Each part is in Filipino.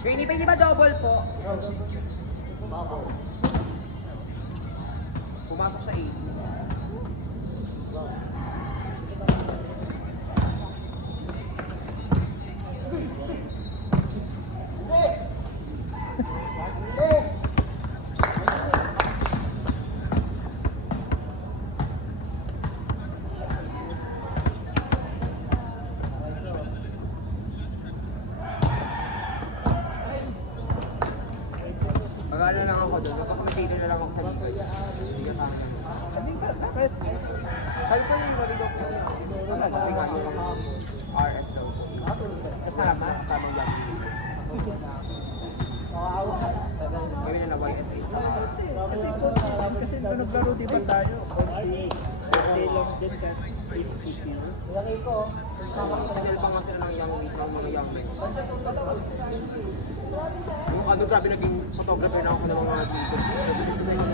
Trainee pa, hindi ba double po? Pumasok sa 8. Magano lang ako doon, magkakamatito na lang ako sa likod. Hindi ka sa akin. Bakit? Sabi ko yung wali ko po. Kasi nga yung mga RS daw po. Kasama yung gawin na na YSA. Kasi naglaro di ba tayo? Sinil pa nga sila ng young wings, mga young men. Yung ano, grabe naging photographer na ako ng mga dito. Kasi dito na yung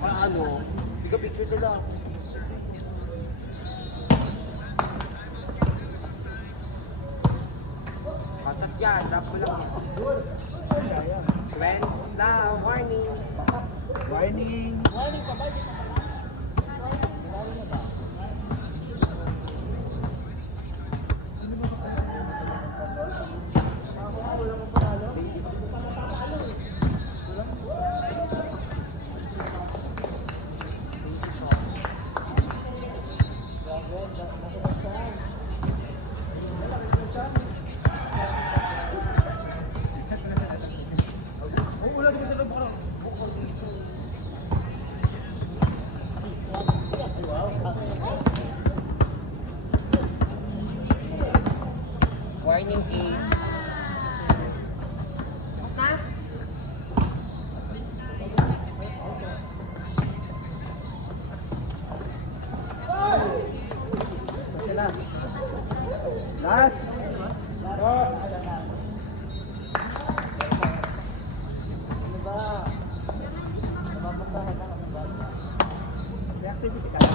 ano, di ka picture nila. Kasat yan, drop mo lang. When na, warning. Warning! Warning 8. Tapos na? Sila. Last! Ano ba? Napapasahan na ano ba? May activity ka.